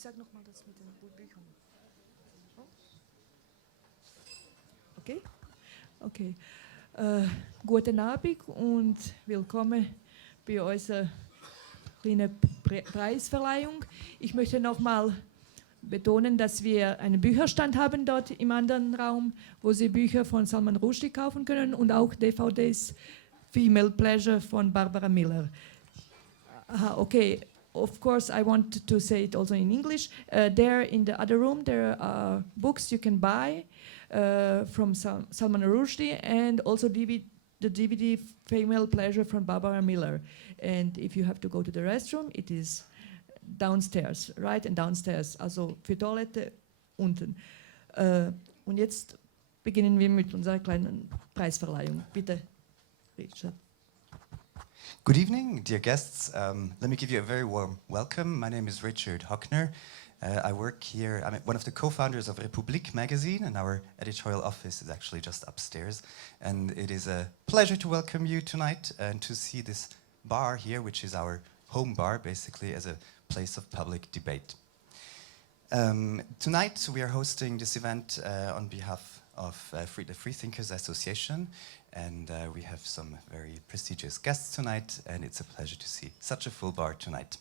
Ich sage nochmal das mit den Büchern. Okay? Okay. Guten Abend und willkommen bei unserer kleinen Preisverleihung. Ich möchte nochmal betonen, dass wir einen Bücherstand haben dort im anderen Raum, wo Sie Bücher von Salman Rushdie kaufen können und auch DVDs Female Pleasure von Barbara Miller. Okay, of course I want to say it also in English. There in the other room there are books you can buy from Salman Rushdie and also the DVD Female Pleasure from Barbara Miller. And if you have to go to the restroom, it is downstairs, right? And downstairs, also für Toilette unten. Und jetzt beginnen wir mit unserer kleinen Preisverleihung. Bitte, Richard. Good evening, dear guests. Let me give you a very warm welcome. My name is Richard Hockner. I work here, I'm one of the co-founders of Republik magazine, and our editorial office is actually just upstairs. And it is a pleasure to welcome you tonight and to see this bar here, which is our home bar, basically, as a place of public debate. Tonight we are hosting this event on behalf of the Freethinkers Association, and we have some very prestigious guests tonight, and it's a pleasure to see such a full bar tonight.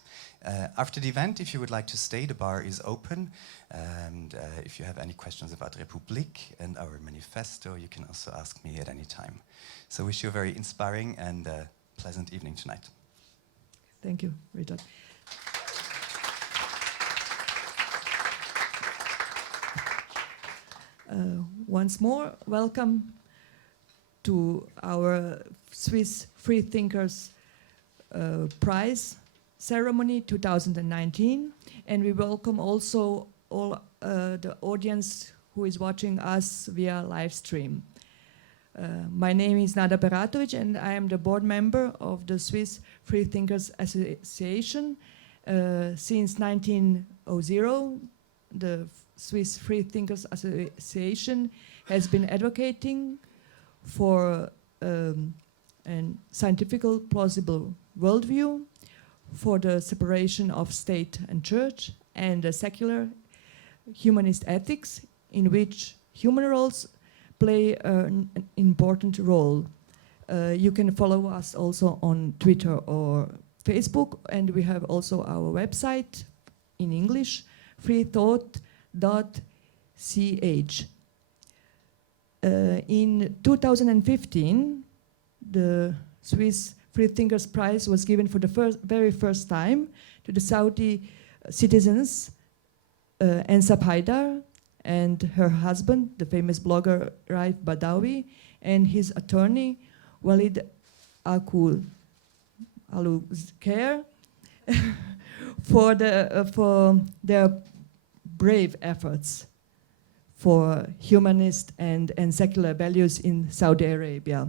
After the event, if you would like to stay, the bar is open, and if you have any questions about Republik and our manifesto, you can also ask me at any time. So I wish you a very inspiring and pleasant evening tonight. Thank you, Richard. Once more, welcome to our Swiss Freethinkers Prize ceremony 2019, and we welcome also all the audience who is watching us via live stream. My name is Nada Beratovic, and I am the board member of the Swiss Freethinkers Association. Since 1900, the Swiss Freethinkers Association has been advocating for a scientific plausible worldview, for the separation of state and church, and a secular humanist ethics in which human roles play an important role. You can follow us also on Twitter or Facebook, and we have also our website in English, freethought.ch. In 2015, the Swiss Freethinkers Prize was given for the very first time to the Saudi citizens Ensab Haidar and her husband, the famous blogger Raif Badawi, and his attorney Walid Al-Khair for their brave efforts for humanist and secular values in Saudi Arabia.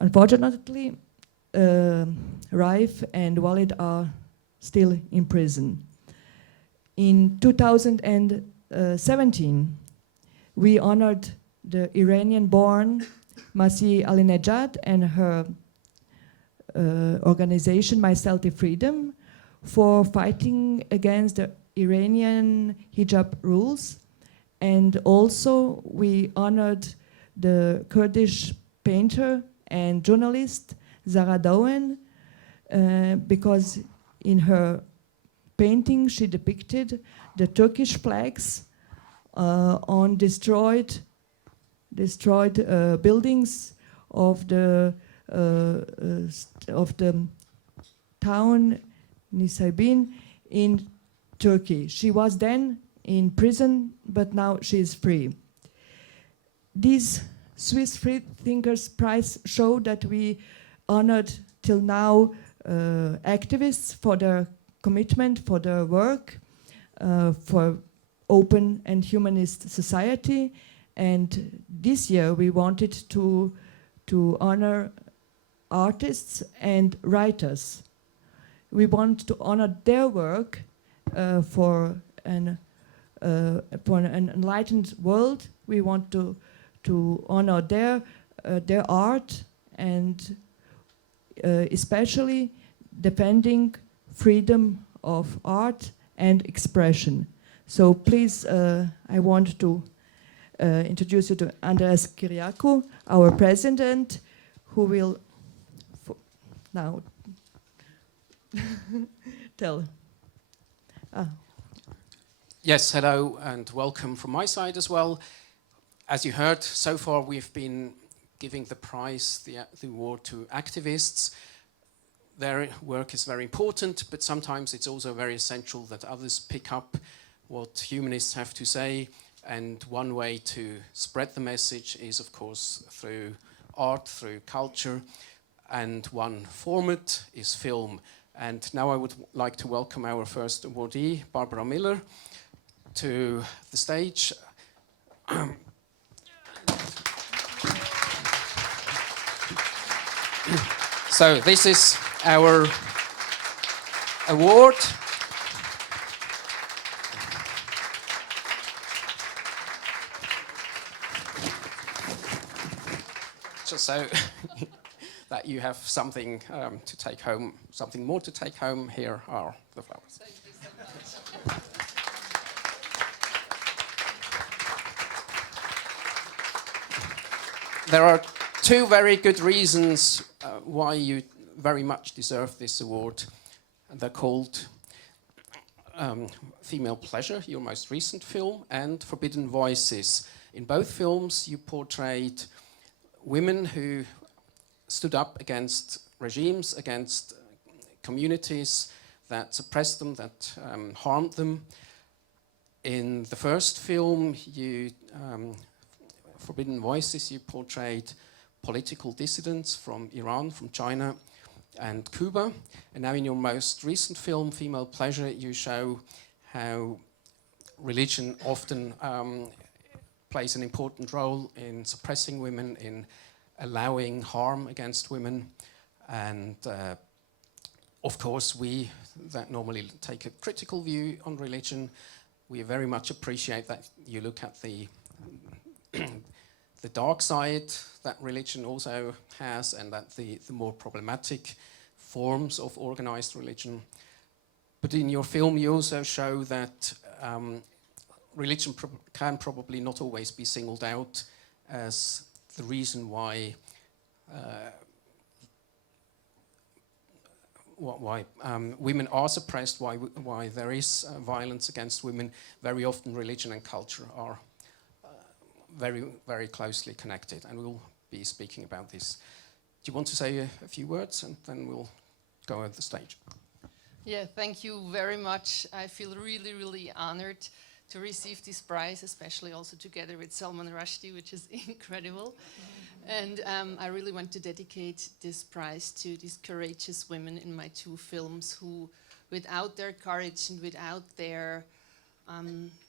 Unfortunately, Raif and Walid are still in prison. In 2017, we honored the Iranian-born Masih Alinejad and her organization My Stealthy Freedom for fighting against the Iranian hijab rules. And also we honored the Kurdish painter and journalist Zara Doen because in her painting she depicted the Turkish flags on destroyed buildings of the town Nisabin in Turkey. She was then in prison, but now she is free. These Swiss Freethinkers Prize show that we honored till now activists for their commitment, for their work, for open and humanist society. And this year we wanted to honor artists and writers. We want to honor their work for an enlightened world. We want to honor their art and especially defending freedom of art and expression. So please, I want to introduce you to Andreas Kyriakou, our president, who will now tell. Yes, hello and welcome from my side as well. As you heard, so far we've been giving the prize, the award to activists. Their work is very important, but sometimes it's also very essential that others pick up what humanists have to say. And one way to spread the message is, of course, through art, through culture. And one format is film. And now I would like to welcome our first awardee, Barbara Miller, to the stage. So this is our award. Just so that you have something to take home, something more to take home, here are the flowers. Thank you so much. There are two very good reasons why you very much deserve this award. They're called Female Pleasure, your most recent film, and Forbidden Voices. In both films, you portrayed women who stood up against regimes, against communities that suppressed them, that harmed them. In the first film, Forbidden Voices, you portrayed political dissidents from Iran, from China and Cuba. And now in your most recent film, Female Pleasure, you show how religion often plays an important role in suppressing women, in allowing harm against women. And of course, we that normally take a critical view on religion, we very much appreciate that you look at the the dark side that religion also has, and that the more problematic forms of organized religion. But in your film, you also show that religion can probably not always be singled out as the reason why women are suppressed, why there is violence against women. Very often religion and culture are very, very closely connected, and we'll be speaking about this. Do you want to say a few words, and then we'll go on the stage? Yeah, thank you very much. I feel really, really honored to receive this prize, especially also together with Salman Rushdie, which is incredible. And I really want to dedicate this prize to these courageous women in my two films who, without their courage and without their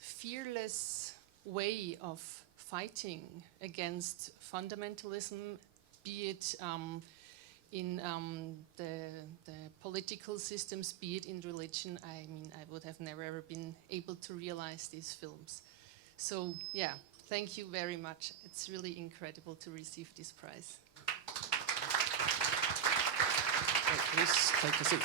fearless way of fighting against fundamentalism, be it in the political systems, be it in religion, I mean, I would have never ever been able to realize these films. So, yeah, thank you very much. It's really incredible to receive this prize. Please take a seat.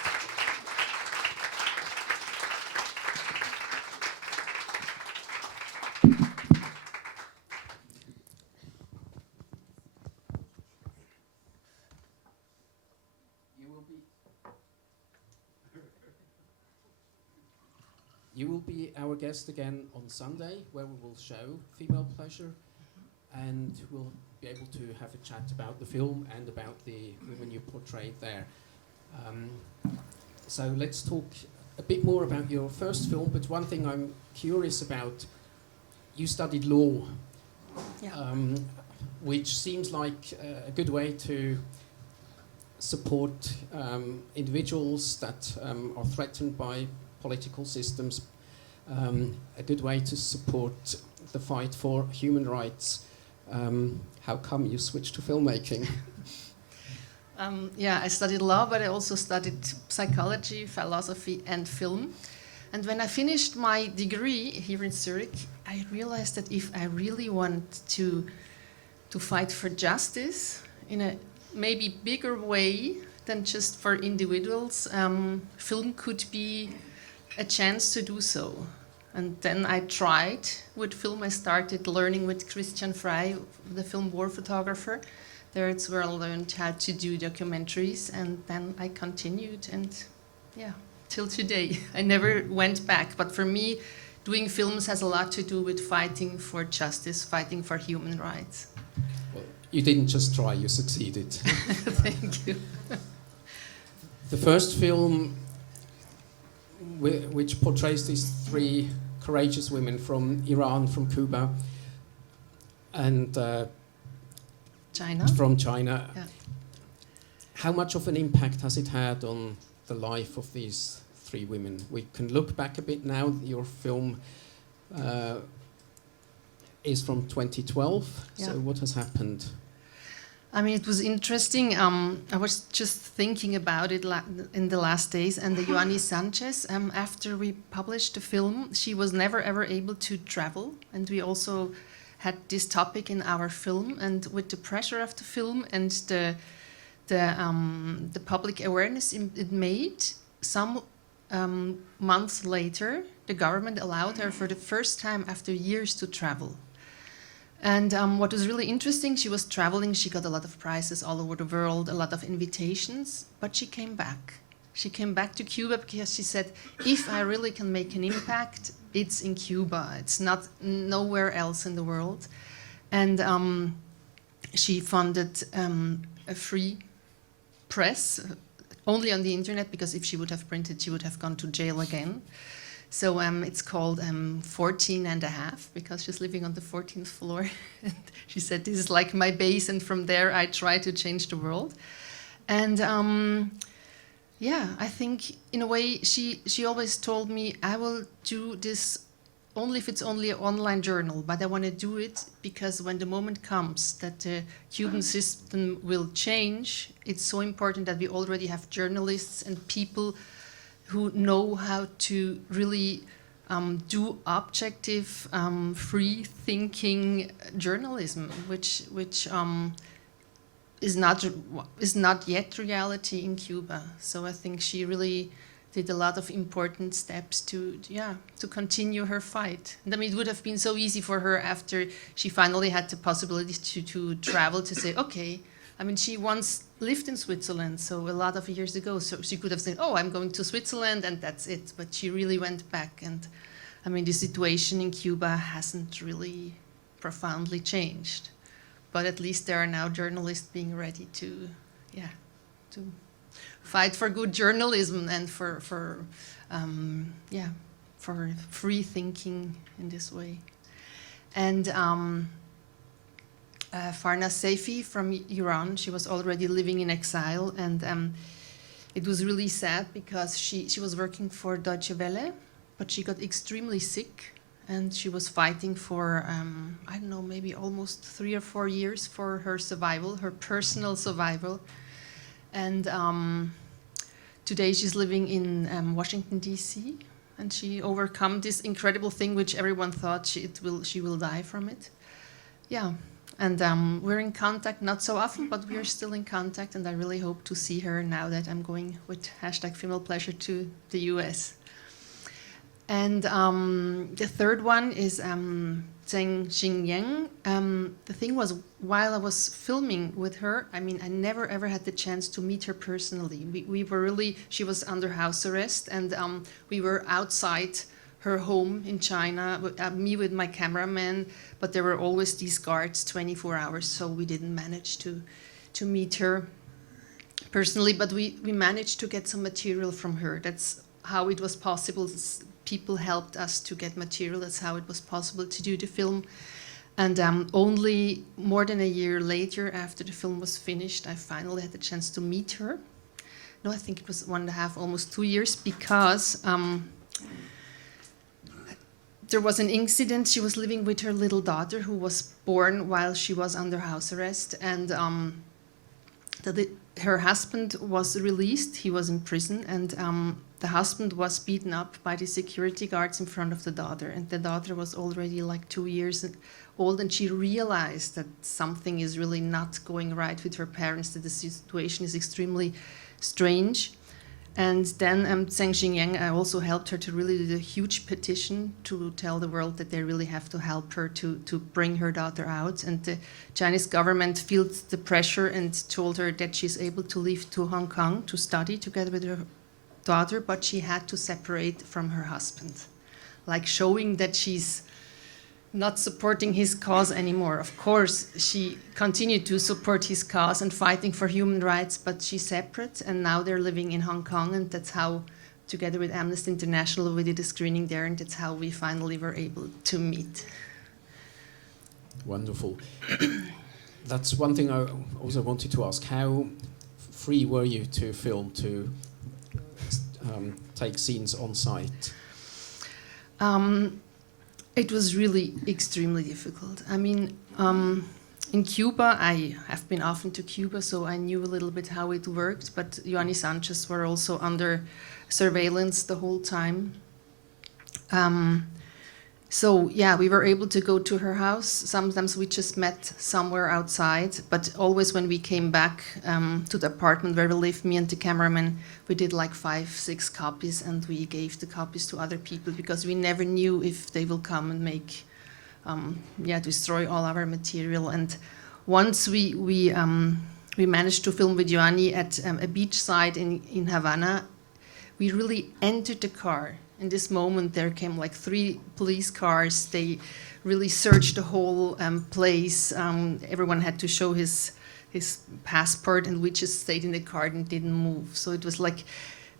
You will be our guest again on Sunday, where we will show Female Pleasure, and we'll be able to have a chat about the film and about the women you portrayed there. So let's talk a bit more about your first film, but one thing I'm curious about, you studied law, Yeah. which seems like a good way to support individuals that are threatened by political systems, a good way to support the fight for human rights. How come you switched to filmmaking? Yeah, I studied law, but I also studied psychology, philosophy, and film. And when I finished my degree here in Zurich, I realized that if I really want to fight for justice in a maybe bigger way than just for individuals, film could be a chance to do so. And then I tried with film. I started learning with Christian Frei, the film war photographer. There it's where I learned how to do documentaries, and then I continued, and yeah, till today. I never went back, but for me, doing films has a lot to do with fighting for justice, fighting for human rights. Well, you didn't just try, you succeeded. Thank you. The first film which portrays these three courageous women from Iran, from Cuba, and China. from China. Yeah. How much of an impact has it had on the life of these three women? We can look back a bit now. Your film is from 2012. Yeah. So what has happened? I mean, it was interesting. I was just thinking about it in the last days. And the Ioannis Sanchez, after we published the film, she was never ever able to travel. And we also had this topic in our film. And with the pressure of the film and the public awareness it made, some months later, the government allowed her for the first time after years to travel. And what was really interesting, she was traveling, she got a lot of prizes all over the world, a lot of invitations, but she came back. She came back to Cuba because she said, if I really can make an impact, it's in Cuba. It's not nowhere else in the world. And she funded a free press, only on the internet, because if she would have printed, she would have gone to jail again. So it's called 14 and a half, because she's living on the 14th floor. And she said, this is like my base, and from there I try to change the world. And yeah, I think in a way she always told me, I will do this only if it's only an online journal, but I want to do it because when the moment comes that the Cuban system will change, it's so important that we already have journalists and people who know how to really do objective, free-thinking journalism, which is not yet reality in Cuba. So I think she really did a lot of important steps to continue her fight. And I mean, it would have been so easy for her after she finally had the possibility to travel to say, okay. I mean, she once lived in Switzerland, so a lot of years ago, so she could have said, oh, I'm going to Switzerland, and that's it. But she really went back, and I mean, the situation in Cuba hasn't really profoundly changed. But at least there are now journalists being ready to fight for good journalism and for free thinking in this way. And Farna Saifi from Iran, she was already living in exile, and it was really sad because she was working for Deutsche Welle, but she got extremely sick, and she was fighting for, I don't know, maybe almost 3 or 4 years for her survival, her personal survival. And today she's living in Washington, D.C., and she overcome this incredible thing which everyone thought she will die from it. Yeah. And we're in contact, not so often, but we are still in contact, and I really hope to see her now that I'm going with #FemalePleasure to the US. And the third one is Zheng Xingyang. The thing was, while I was filming with her, I mean, I never ever had the chance to meet her personally. We were really, she was under house arrest, and we were outside her home in China, me with my cameraman, but there were always these guards 24 hours, so we didn't manage to meet her personally, but we managed to get some material from her. That's how it was possible. People helped us to get material. That's how it was possible to do the film. And only more than a year later, after the film was finished, I finally had the chance to meet her. No, I think it was 1.5, almost 2 years, because there was an incident. She was living with her little daughter who was born while she was under house arrest, and her husband was released. He was in prison, and the husband was beaten up by the security guards in front of the daughter, and the daughter was already like 2 years old, and she realized that something is really not going right with her parents, that the situation is extremely strange. And then Zheng Xingyang, I also helped her to really do a huge petition to tell the world that they really have to help her to bring her daughter out. And the Chinese government felt the pressure and told her that she's able to leave to Hong Kong to study together with her daughter, but she had to separate from her husband, like showing that she's not supporting his cause anymore. Of course, she continued to support his cause and fighting for human rights, but she's separate, and now they're living in Hong Kong, and that's how, together with Amnesty International, we did a screening there, and that's how we finally were able to meet. Wonderful. That's one thing I also wanted to ask. How free were you to film, to take scenes on site? It was really extremely difficult. I mean, in Cuba, I have been often to Cuba, so I knew a little bit how it worked, but Joanny Sanchez were also under surveillance the whole time. So yeah, we were able to go to her house. Sometimes we just met somewhere outside, but always when we came back to the apartment where we lived, me and the cameraman, we did like 5-6 copies, and we gave the copies to other people because we never knew if they will come and make, destroy all our material. And once we managed to film with Joanny at a beachside in Havana, we really entered the car. In this moment, there came like 3 police cars. They really searched the whole place. Everyone had to show his passport, and we just stayed in the car and didn't move. So it was like,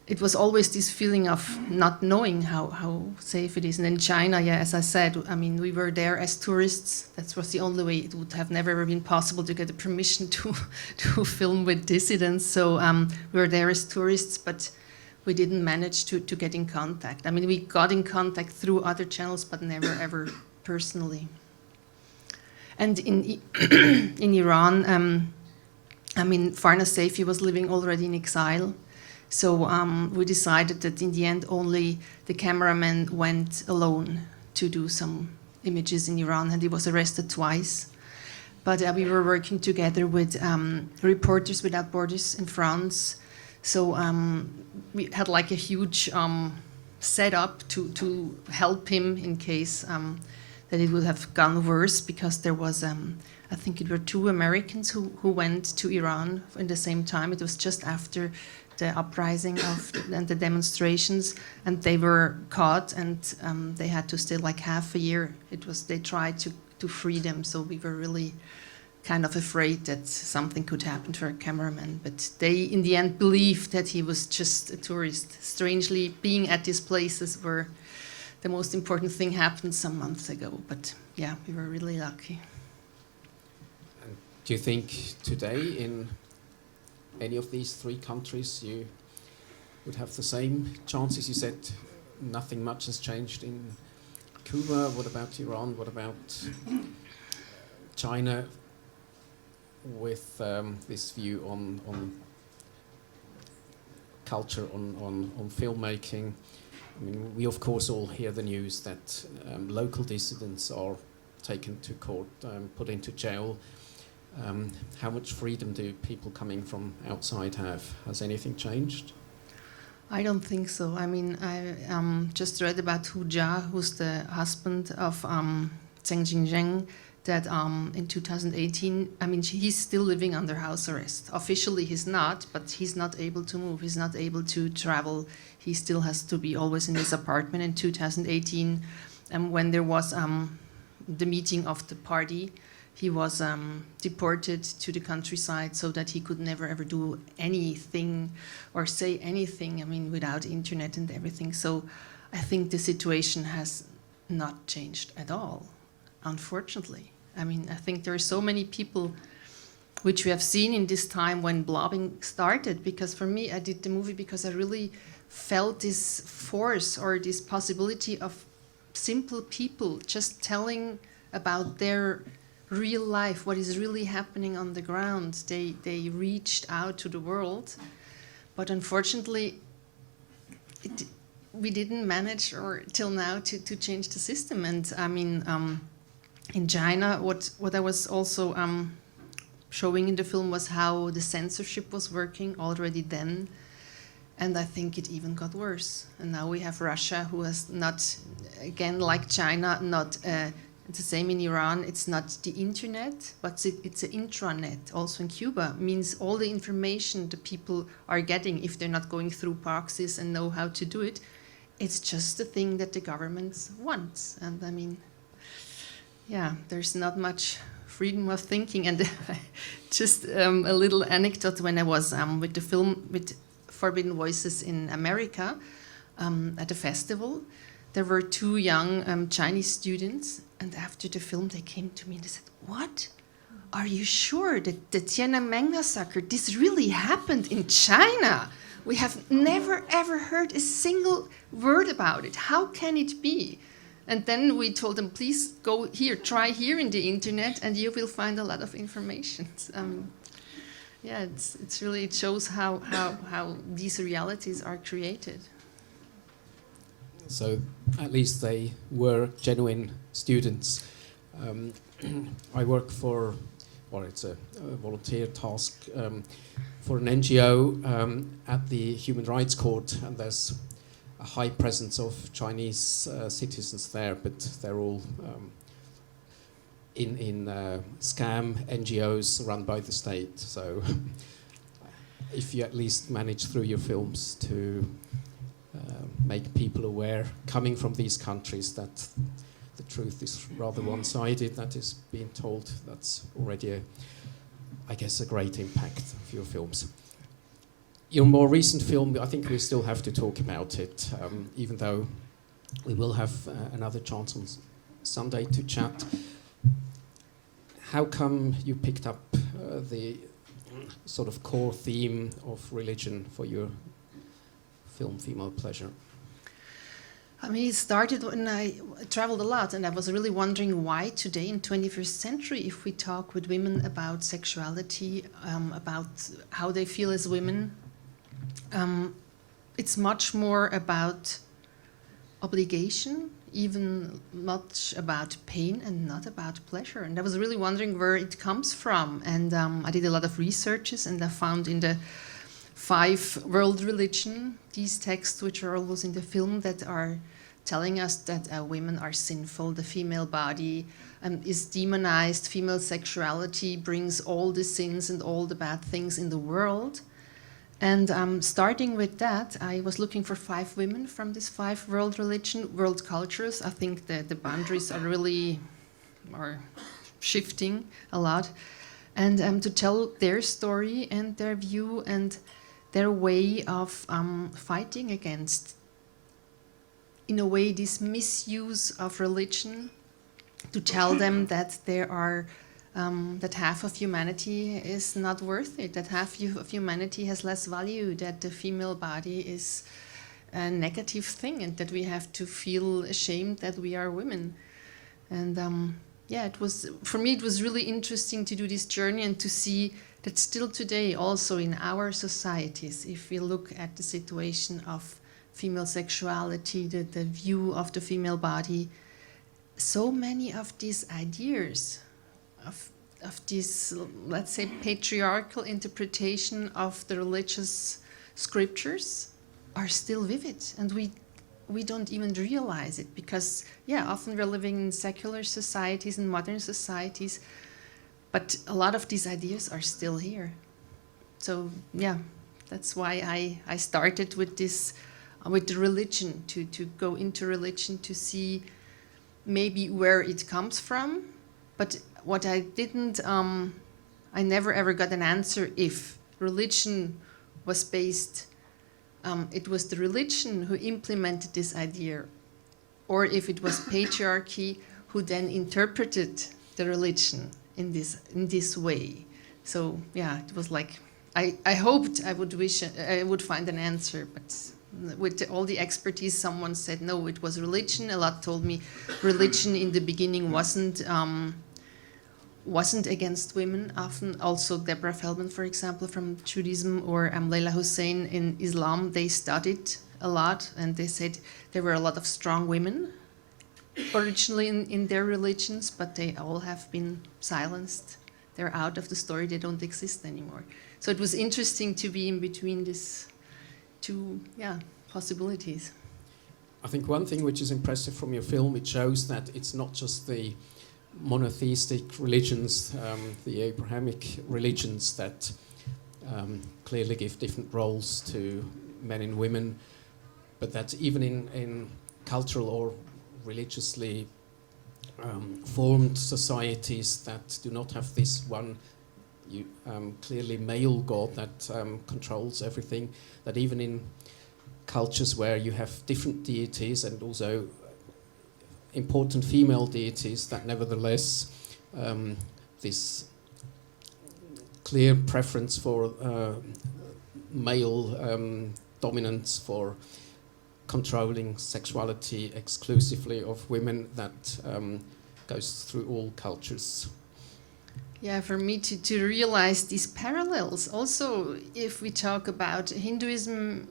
it was always this feeling of not knowing how safe it is. And in China, yeah, as I said, I mean, we were there as tourists. That was the only way. It would have never ever been possible to get the permission to film with dissidents. So we were there as tourists, but we didn't manage to get in contact. I mean, we got in contact through other channels, but never ever personally. And in Iran, I mean, Farnas Saifi was living already in exile. So we decided that in the end, only the cameraman went alone to do some images in Iran, and he was arrested twice. But we were working together with Reporters Without Borders in France. So we had like a huge setup to help him in case that it would have gone worse, because there was, I think it were 2 Americans who went to Iran in the same time. It was just after the uprising and the demonstrations, and they were caught, and they had to stay like half a year. They tried to free them, so we were really kind of afraid that something could happen to our cameraman, but they in the end believed that he was just a tourist. Strangely, being at these places where the most important thing happened some months ago, but yeah, we were really lucky. And do you think today in any of these 3 countries you would have the same chances? You said nothing much has changed in Cuba. What about Iran? What about China? With this view on culture, on filmmaking. I mean, we of course all hear the news that local dissidents are taken to court, put into jail. How much freedom do people coming from outside have? Has anything changed? I don't think so. I mean, I just read about Hu Jia, who's the husband of Zheng Xingyang, that in 2018, I mean, he's still living under house arrest. Officially, he's not, but he's not able to move. He's not able to travel. He still has to be always in his apartment. In 2018, when there was the meeting of the party, he was deported to the countryside so that he could never ever do anything or say anything, I mean, without internet and everything. So I think the situation has not changed at all, unfortunately. I mean, I think there are so many people which we have seen in this time when blogging started, because for me, I did the movie because I really felt this force or this possibility of simple people just telling about their real life, what is really happening on the ground. They reached out to the world, but unfortunately, we didn't manage, or till now, to change the system. And I mean, in China, what I was also showing in the film was how the censorship was working already then. And I think it even got worse. And now we have Russia, who has not, again, like China, not it's the same in Iran. It's not the internet, but it's an intranet. Also in Cuba, means all the information the people are getting, if they're not going through proxies and know how to do it, it's just the thing that the government wants. And I mean, yeah, there's not much freedom of thinking. And just a little anecdote: when I was with the film with Forbidden Voices in America at a festival, there were 2 young Chinese students, and after the film they came to me and they said, "What? Are you sure that the Tiananmen massacre, this really happened in China? We have never ever heard a single word about it. How can it be?" And then we told them, "Please go here, try here in the internet, and you will find a lot of information." Yeah, it's really, it shows how these realities are created. So at least they were genuine students. I work for, well, it's a volunteer task for an NGO at the Human Rights Court, and there's a high presence of Chinese citizens there, but they're all in scam NGOs run by the state. So if you at least manage through your films to make people aware, coming from these countries, that the truth is rather one-sided, that is being told, that's already, I guess, a great impact of your films. Your more recent film, I think we still have to talk about it, even though we will have another chance on Sunday to chat. How come you picked up the sort of core theme of religion for your film, Female Pleasure? I mean, it started when I traveled a lot, and I was really wondering why today in 21st century, if we talk with women about sexuality, about how they feel as women, it's much more about obligation, even much about pain and not about pleasure. And I was really wondering where it comes from. And I did a lot of researches, and I found in the 5 world religion these texts, which are always in the film, that are telling us that women are sinful, the female body is demonized, female sexuality brings all the sins and all the bad things in the world. And starting with that, I was looking for 5 women from this 5 world religion, world cultures. I think that the boundaries are really shifting a lot. And to tell their story and their view and their way of fighting against, in a way, this misuse of religion, to tell them that there are that half of humanity is not worth it, that half of humanity has less value, that the female body is a negative thing, and that we have to feel ashamed that we are women. And yeah, it was, for me, it was really interesting to do this journey and to see that still today, also in our societies, if we look at the situation of female sexuality, the view of the female body, so many of these ideas of this, let's say, patriarchal interpretation of the religious scriptures are still vivid, and we don't even realize it, because, yeah, often we're living in secular societies and modern societies, but a lot of these ideas are still here. So, yeah, that's why I started with this, with the religion, to go into religion, to see maybe where it comes from. But what I didn't, I never ever got an answer if religion was based, it was the religion who implemented this idea, or if it was patriarchy who then interpreted the religion in this way. So yeah, it was like, I hoped I would find an answer, but with all the expertise, someone said no, it was religion. A lot told me religion in the beginning wasn't against women. Often also Deborah Feldman, for example, from Judaism, or Leila Hussein in Islam, they studied a lot, and they said there were a lot of strong women originally in their religions, but they all have been silenced. They're out of the story, they don't exist anymore. So it was interesting to be in between these two possibilities. I think one thing which is impressive from your film, it shows that it's not just the monotheistic religions, the Abrahamic religions that clearly give different roles to men and women, but that even in cultural or religiously formed societies that do not have this one clearly male god that controls everything, that even in cultures where you have different deities and also important female deities, that nevertheless this clear preference for male dominance, for controlling sexuality exclusively of women, that goes through all cultures. Yeah, for me to realize these parallels, also if we talk about Hinduism,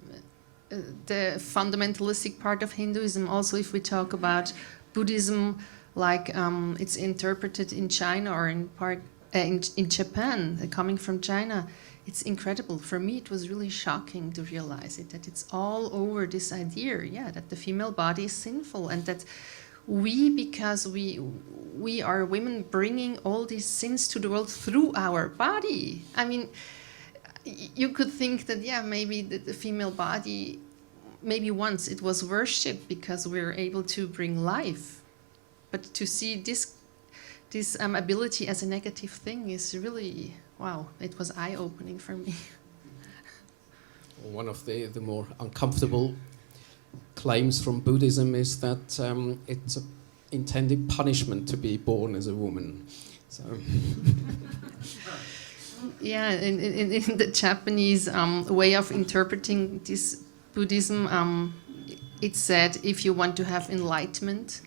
the fundamentalistic part of Hinduism, also if we talk about Buddhism, like it's interpreted in China or in Japan, coming from China, it's incredible. For me, it was really shocking to realize it, that it's all over this idea, that the female body is sinful, and that because we are women bringing all these sins to the world through our body. I mean, you could think that, maybe the female body, maybe once it was worshipped because we're able to bring life. But to see this ability as a negative thing is really, wow, it was eye-opening for me. One of the more uncomfortable claims from Buddhism is that it's an intended punishment to be born as a woman. So. Yeah, in the Japanese way of interpreting this Buddhism, it said if you want to have enlightenment,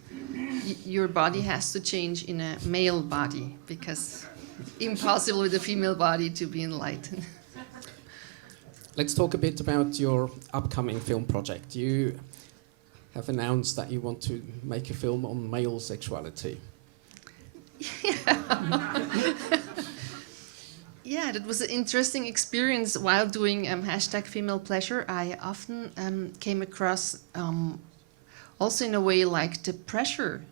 your body has to change in a male body, because impossible with a female body to be enlightened. Let's talk a bit about your upcoming film project. You have announced that you want to make a film on male sexuality. Yeah, that was an interesting experience while doing #FemalePleasure. I often came across, also in a way, like the pressure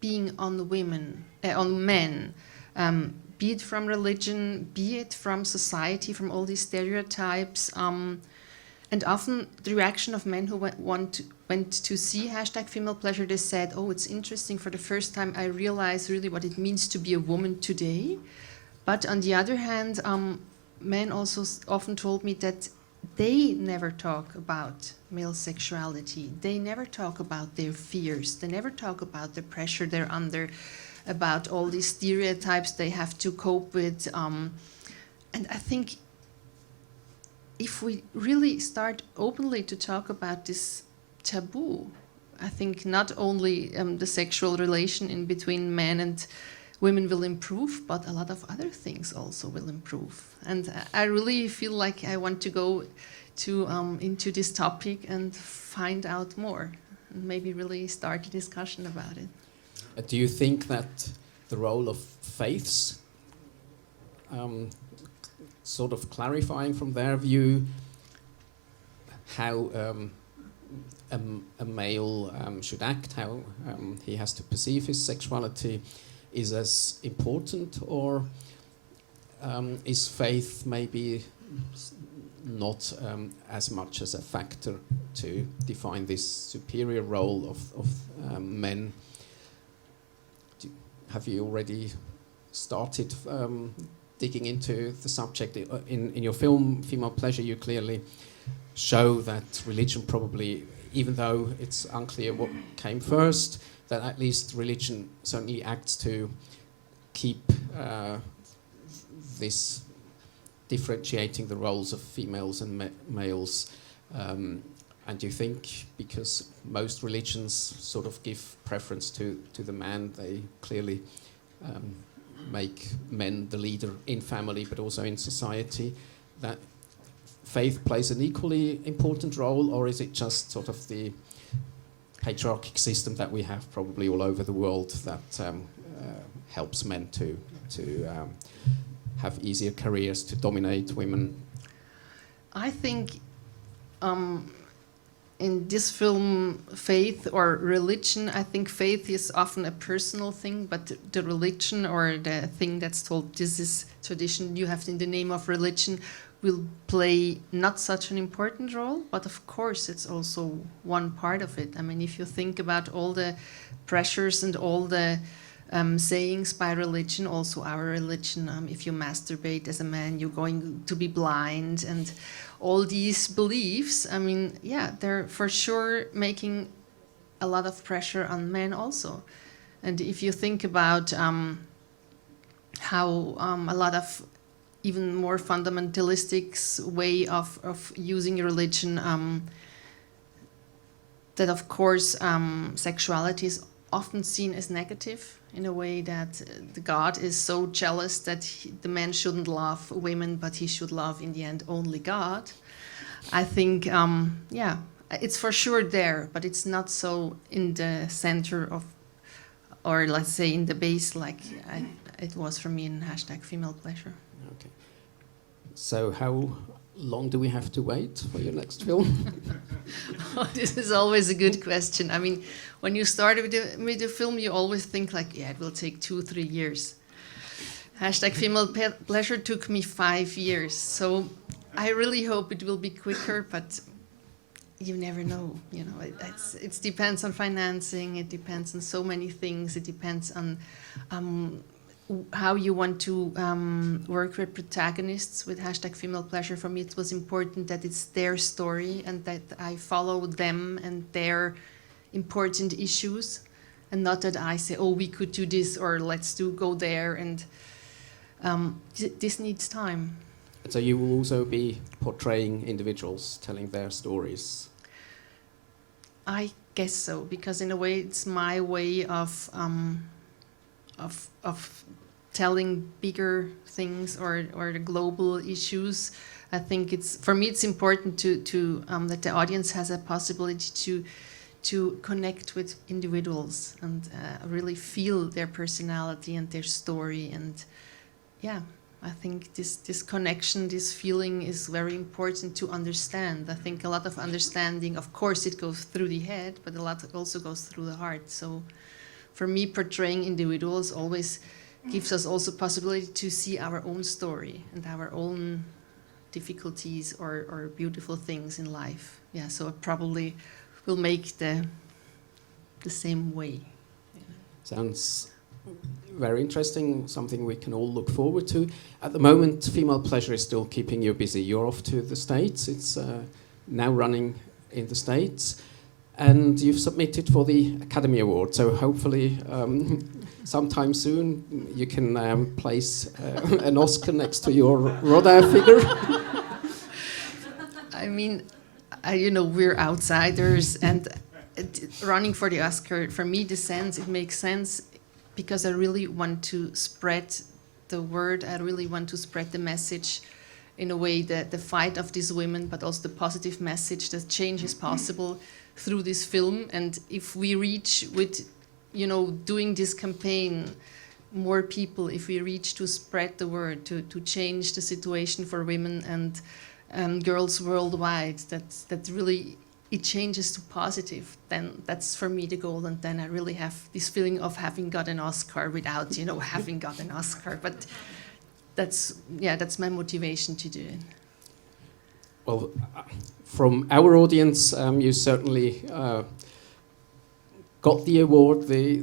being on women, on men, be it from religion, be it from society, from all these stereotypes, and often the reaction of men who went to see #FemalePleasure, they said, oh, it's interesting, for the first time I realize really what it means to be a woman today. But on the other hand, men also often told me that they never talk about male sexuality. They never talk about their fears. They never talk about the pressure they're under, about all these stereotypes they have to cope with. And I think if we really start openly to talk about this taboo, I think not only the sexual relation in between men and women will improve, but a lot of other things also will improve. And I really feel like I want to go into this topic and find out more, and maybe really start a discussion about it. Do you think that the role of faiths, sort of clarifying from their view how a male should act, how he has to perceive his sexuality, is as important, or is faith maybe not as much as a factor to define this superior role of men? Have you already started digging into the subject? In your film, #FemalePleasure, you clearly show that religion probably, even though it's unclear what came first, that at least religion certainly acts to keep this differentiating the roles of females and males. And do you think because most religions sort of give preference to the man, they clearly make men the leader in family but also in society, that faith plays an equally important role, or is it just sort of the patriarchic system that we have probably all over the world that helps men to have easier careers, to dominate women? I think in this film, faith or religion, I think faith is often a personal thing, but the religion or the thing that's told, this is tradition, you have in the name of religion, will play not such an important role, but of course it's also one part of it. I mean, if you think about all the pressures and all the sayings by religion, also our religion, if you masturbate as a man, you're going to be blind, and all these beliefs, I mean, yeah, they're for sure making a lot of pressure on men also. And if you think about how a lot of even more fundamentalistic way of using religion, that of course sexuality is often seen as negative, in a way that the God is so jealous that the man shouldn't love women, but he should love, in the end, only God. I think, yeah, it's for sure there, but it's not so in the center of, or let's say in the base, like it was for me in #female pleasure. Okay. So how long do we have to wait for your next film? Oh, this is always a good question. I mean, when you start with the film, you always think like, yeah, it will take 2-3 years. #female pleasure took me 5 years. So I really hope it will be quicker, but you never know. You know, it depends on financing. It depends on so many things. It depends on how you want to work with protagonists. With #female pleasure, for me, it was important that it's their story and that I follow them and their important issues, and not that I say, oh, we could do this, or let's go there, and this needs time. So you will also be portraying individuals, telling their stories? I guess so, because in a way it's my way of telling bigger things or the global issues. I think for me it's important to that the audience has a possibility to connect with individuals and really feel their personality and their story. And yeah, I think this connection, this feeling is very important to understand. I think a lot of understanding, of course, it goes through the head, but a lot also goes through the heart. So for me, portraying individuals always gives us also possibility to see our own story and our own difficulties or beautiful things in life. Yeah, so it probably will make the same way. Yeah. Sounds very interesting, something we can all look forward to. At the moment, Female Pleasure is still keeping you busy. You're off to the States. It's now running in the States. And you've submitted for the Academy Award. So hopefully sometime soon you can place an Oscar next to your Rodin figure. I mean, you know, we're outsiders, and running for the Oscar, for me, it makes sense because I really want to spread the word. I really want to spread the message in a way that the fight of these women, but also the positive message that change is possible through this film. And if we reach with, you know, doing this campaign, more people, if we reach to spread the word, to change the situation for women and girls worldwide, that really it changes to positive, then that's for me the goal. And then I really have this feeling of having got an Oscar without, you know, having got an Oscar. But that's my motivation to do it. Well, from our audience, you certainly got the award, the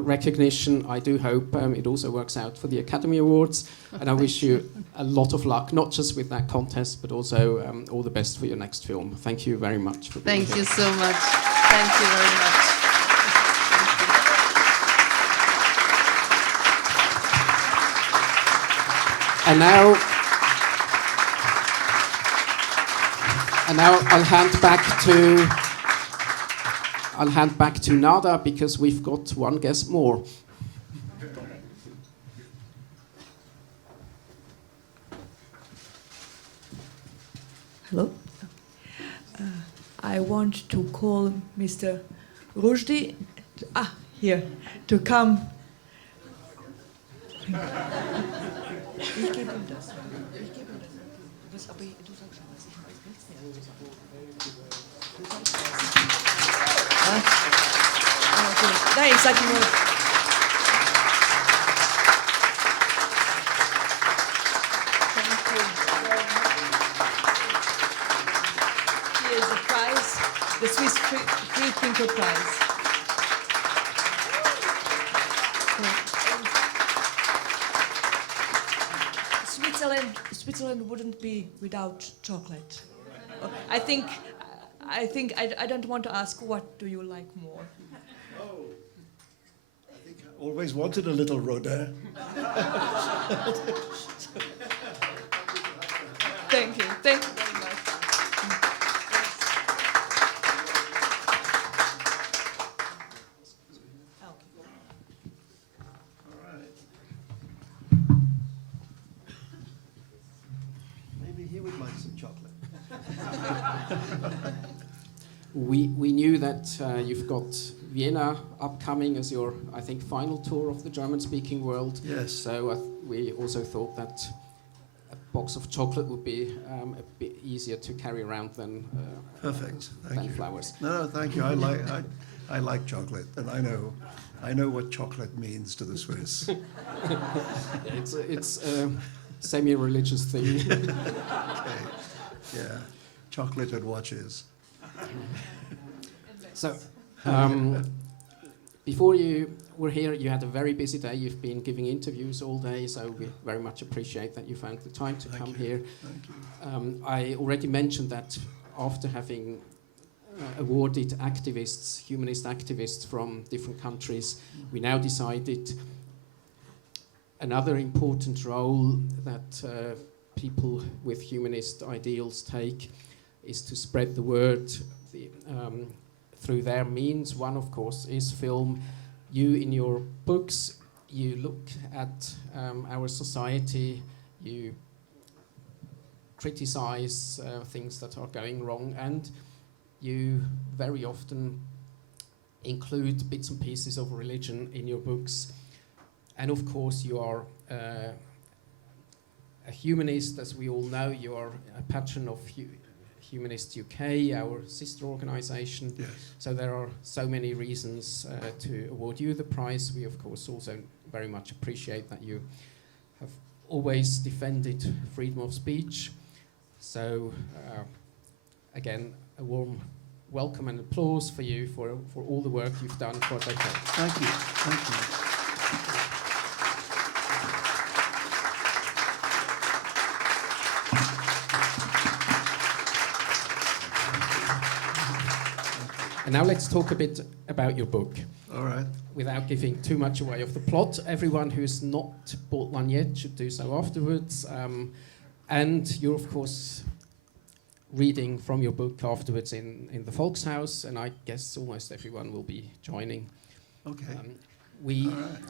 recognition. I do hope it also works out for the Academy Awards. And I wish you a lot of luck, not just with that contest, but also all the best for your next film. Thank you very much for being here. Thank you so much. Thank you very much. And now I'll hand back to Nada, because we've got one guest more. Hello. I want to call Mr. Rushdie here to come. Ich gebe ihm das. Was, aber du sagst schon, was ich weiß nichts mehr. Nej, exactement. Here is the prize, the Swiss Freethinker Prize. Switzerland wouldn't be without chocolate. I don't want to ask what do you like more. Oh, I think I always wanted a little Rodin. Thank you very much. All right. Maybe he would like some chocolate. We knew that you've got Vienna upcoming as your, I think, final tour of the German-speaking world. Yes. So we also thought that a box of chocolate would be a bit easier to carry around than Perfect. Thank you. flowers. No, thank you. I like chocolate, and I know what chocolate means to the Swiss. It's a semi-religious thing. Okay. Yeah. Chocolate and watches. So, before you were here, you had a very busy day. You've been giving interviews all day, so we very much appreciate that you found the time to come here. Thank you. I already mentioned that after having awarded activists, humanist activists from different countries, we now decided another important role that people with humanist ideals take is to spread the word through their means. One, of course, is film. You, in your books, you look at our society, you criticize things that are going wrong, and you very often include bits and pieces of religion in your books. And of course, you are a humanist, as we all know. You are a patron of Humanist UK, our sister organisation. Yes. So there are so many reasons to award you the prize. We, of course, also very much appreciate that you have always defended freedom of speech. So, again, a warm welcome and applause for you for all the work you've done for decades. Thank you. Thank you. And now let's talk a bit about your book. All right. Without giving too much away of the plot, everyone who's not bought one yet should do so afterwards. And you're, of course, reading from your book afterwards in the Volkshaus, and I guess almost everyone will be joining. Okay. We All right.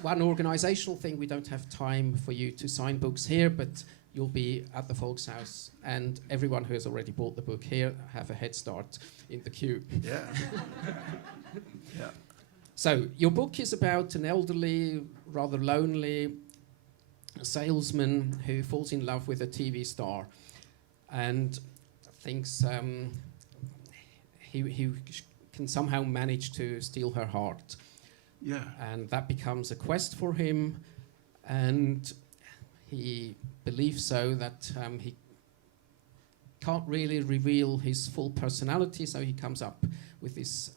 One organisational thing, we don't have time for you to sign books here, but you'll be at the Volkshaus, and everyone who has already bought the book here have a head start in the queue. Yeah. Yeah. So your book is about an elderly, rather lonely salesman who falls in love with a TV star and thinks he can somehow manage to steal her heart. Yeah. And that becomes a quest for him, and he believes so that he can't really reveal his full personality, so he comes up with this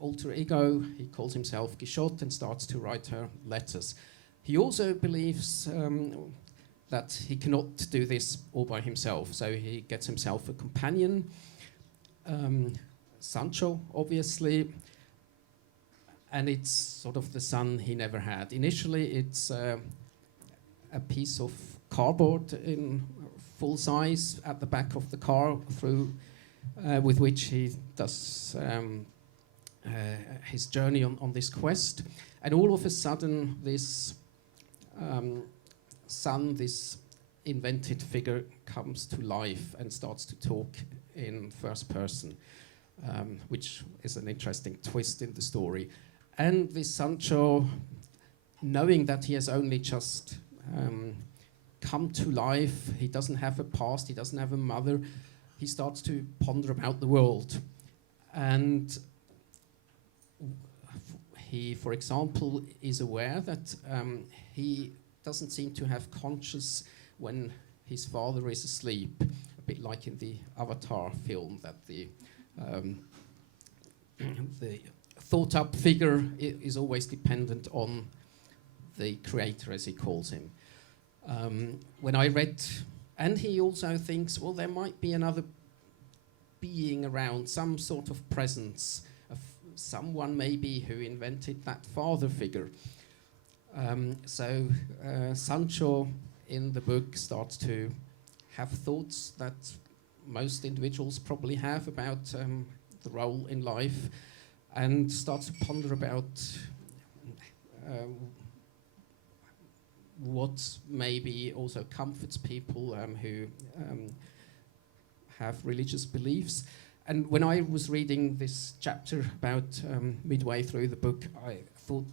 alter ego. He calls himself Quichotte and starts to write her letters. He also believes that he cannot do this all by himself, so he gets himself a companion, Sancho, obviously, and it's sort of the son he never had. Initially, it's a piece of cardboard in full size at the back of the car, through with which he does his journey on this quest. And all of a sudden, this son, this invented figure, comes to life and starts to talk in first person, which is an interesting twist in the story. And this Sancho, knowing that he has only just come to life, he doesn't have a past, he doesn't have a mother, he starts to ponder about the world. And he, for example, is aware that he doesn't seem to have conscience when his father is asleep, a bit like in the Avatar film, that the thought-up figure is always dependent on the creator, as he calls him. When I read, and he also thinks, well, there might be another being around, some sort of presence, of someone maybe who invented that father figure. So Sancho in the book starts to have thoughts that most individuals probably have about the role in life, and starts to ponder about what maybe also comforts people who have religious beliefs. And when I was reading this chapter about midway through the book, I thought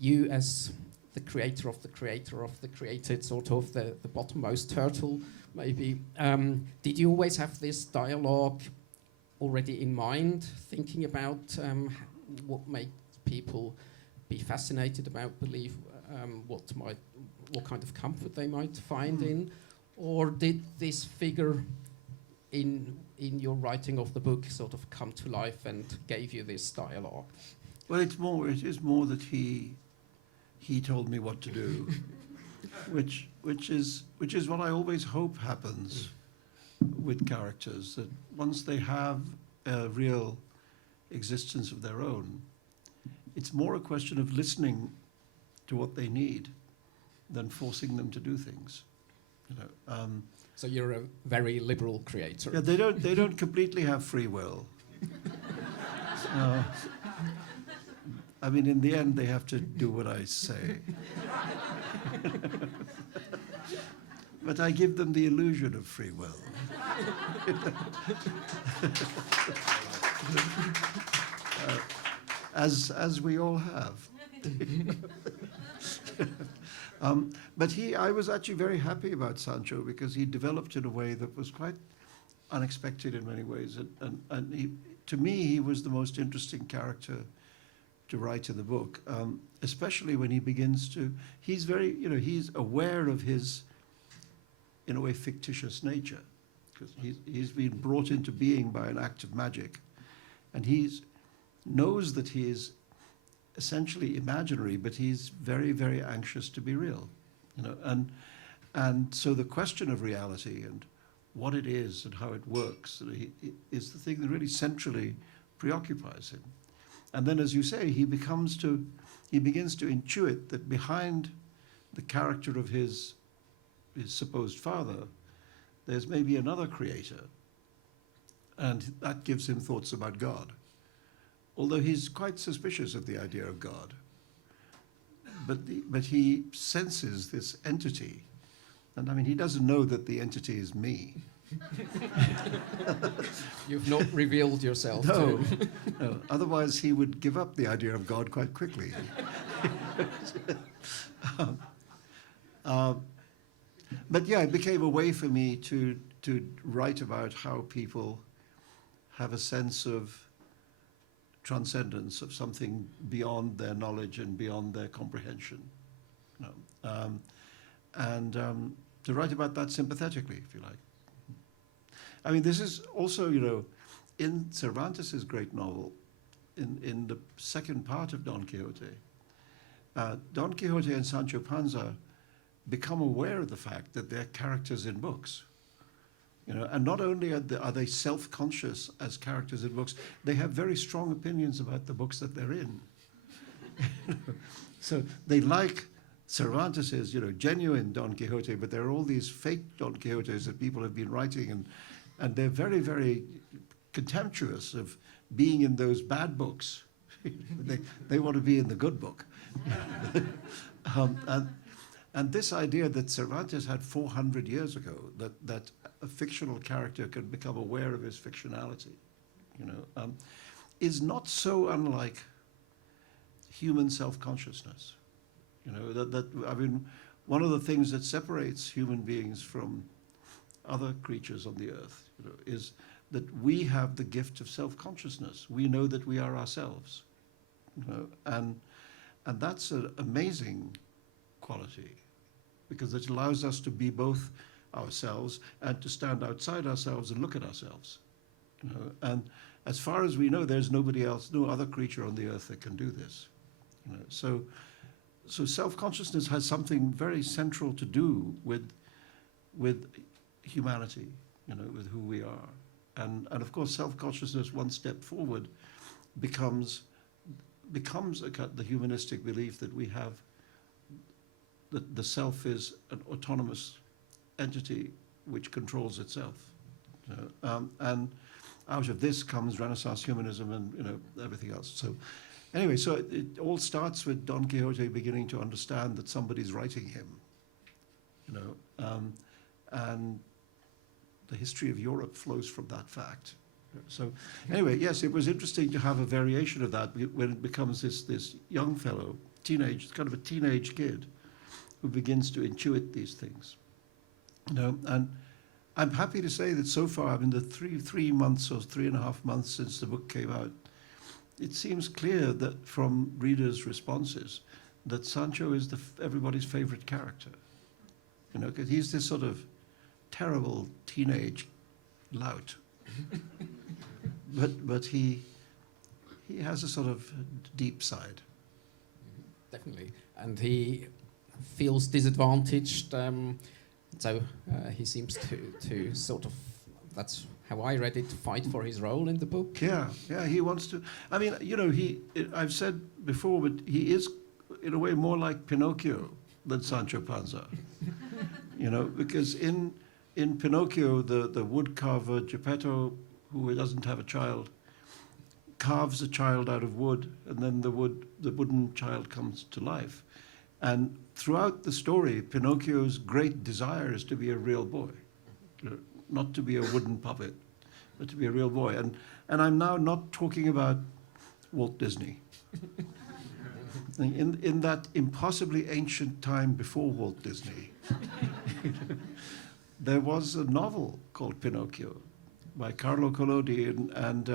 you, as the creator of the creator of the created, sort of the bottommost turtle, maybe, did you always have this dialogue already in mind, thinking about what made people be fascinated about belief, what kind of comfort they might find in? Or did this figure in your writing of the book sort of come to life and gave you this dialogue? Well, it is more that he told me what to do, which is what I always hope happens with characters, that once they have a real existence of their own, it's more a question of listening to what they need than forcing them to do things. So you're a very liberal creator. Yeah, they don't completely have free will. I mean, in the end, they have to do what I say. But I give them the illusion of free will. As we all have. But I was actually very happy about Sancho, because he developed in a way that was quite unexpected in many ways. And to me, he was the most interesting character to write in the book, especially when he begins to, he's very, he's aware of his, in a way, fictitious nature, because he's been brought into being by an act of magic, and knows that he is essentially imaginary, but he's very, very anxious to be real, and so the question of reality and what it is and how it works is the thing that really centrally preoccupies him. And then, as you say, he begins to intuit that behind the character of his supposed father, there's maybe another creator, and that gives him thoughts about God. Although he's quite suspicious of the idea of God, but he senses this entity, and I mean, he doesn't know that the entity is me. You've not revealed yourself. No, no. Otherwise he would give up the idea of God quite quickly. But yeah, it became a way for me to write about how people have a sense of transcendence, of something beyond their knowledge and beyond their comprehension. And to write about that sympathetically, if you like. I mean, this is also, in Cervantes' great novel, in the second part of Don Quixote, Don Quixote and Sancho Panza become aware of the fact that they're characters in books. And not only are they self-conscious as characters in books, they have very strong opinions about the books that they're in. So they like Cervantes' genuine Don Quixote, but there are all these fake Don Quixotes that people have been writing, and they're very, very contemptuous of being in those bad books. They want to be in the good book. And this idea that Cervantes had 400 years ago, that a fictional character can become aware of his fictionality, is not so unlike human self-consciousness. I mean, one of the things that separates human beings from other creatures on the earth, is that we have the gift of self-consciousness. We know that we are ourselves. you know, and that's an amazing quality, because it allows us to be both ourselves and to stand outside ourselves and look at ourselves. You know, and as far as we know, there's nobody else, no other creature on the earth that can do this. You know, so self-consciousness has something very central to do with humanity, you know, with who we are. And of course, self-consciousness, one step forward, becomes the humanistic belief that we have, that the self is an autonomous entity which controls itself. You know, and out of this comes Renaissance humanism and, you know, everything else. So anyway, so it all starts with Don Quixote beginning to understand that somebody's writing him, you know, and the history of Europe flows from that fact. So anyway, yes, it was interesting to have a variation of that when it becomes this young fellow, kind of a teenage kid, who begins to intuit these things. You know, and I'm happy to say that so far, in the 3 months or 3.5 months since the book came out, it seems clear that from readers' responses that Sancho is everybody's favorite character. You know, because he's this sort of terrible teenage lout, but he has a sort of deep side. Definitely, and he feels disadvantaged. So he seems to sort of, that's how I read it, to fight for his role in the book. Yeah, he wants to. I mean, you know, I've said before, but he is, in a way, more like Pinocchio than Sancho Panza. You know, because in Pinocchio, the woodcarver Geppetto, who doesn't have a child, carves a child out of wood, and then the wooden child comes to life. And throughout the story, Pinocchio's great desire is to be a real boy, not to be a wooden puppet, but to be a real boy. And I'm now not talking about Walt Disney. In that impossibly ancient time before Walt Disney, there was a novel called Pinocchio by Carlo Collodi, and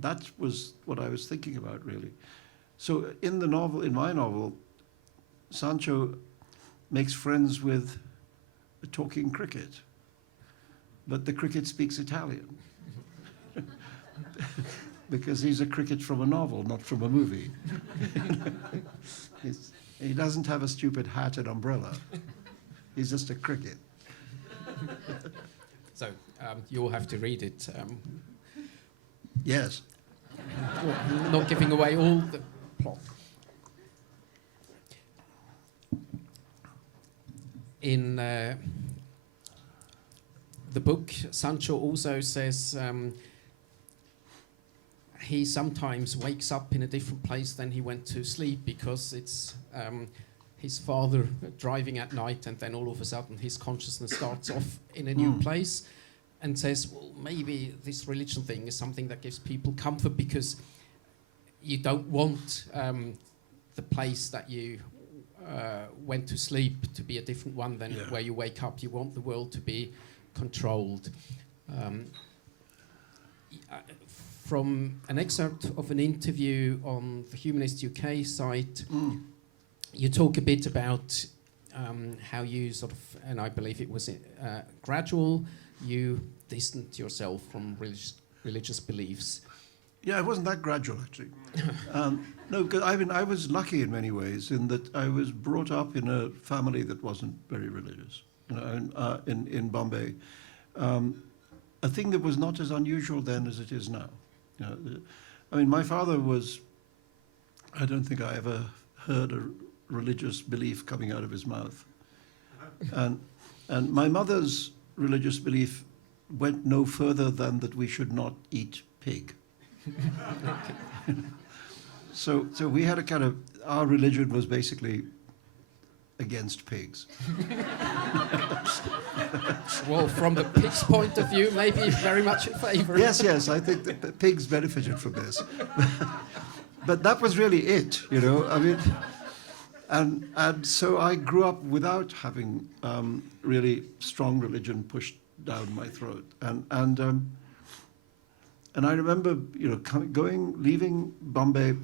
that was what I was thinking about, really. So in my novel, Sancho makes friends with a talking cricket, but the cricket speaks Italian. Because he's a cricket from a novel, not from a movie. He doesn't have a stupid hat and umbrella. He's just a cricket. So you'll have to read it. Yes. Not giving away all the plot. In the book, Sancho also says he sometimes wakes up in a different place than he went to sleep, because it's his father driving at night, and then all of a sudden his consciousness starts off in a new place, and says, well, maybe this religion thing is something that gives people comfort, because you don't want the place that you went to sleep to be a different one than where you wake up. You want the world to be controlled. From an excerpt of an interview on the Humanist UK site, you talk a bit about how you sort of, and I believe it was gradual, you distanced yourself from religious beliefs. Yeah, it wasn't that gradual, actually. No, because I was lucky in many ways in that I was brought up in a family that wasn't very religious, you know, in Bombay. A thing that was not as unusual then as it is now. You know, I mean, my father was, I don't think I ever heard a religious belief coming out of his mouth. And my mother's religious belief went no further than that we should not eat pig. So we had a kind of, our religion was basically against pigs. Well, from the pig's point of view, maybe very much in favour. Yes, I think that pigs benefited from this. But that was really it, you know. I mean, and so I grew up without having really strong religion pushed down my throat. And I remember, you know, leaving Bombay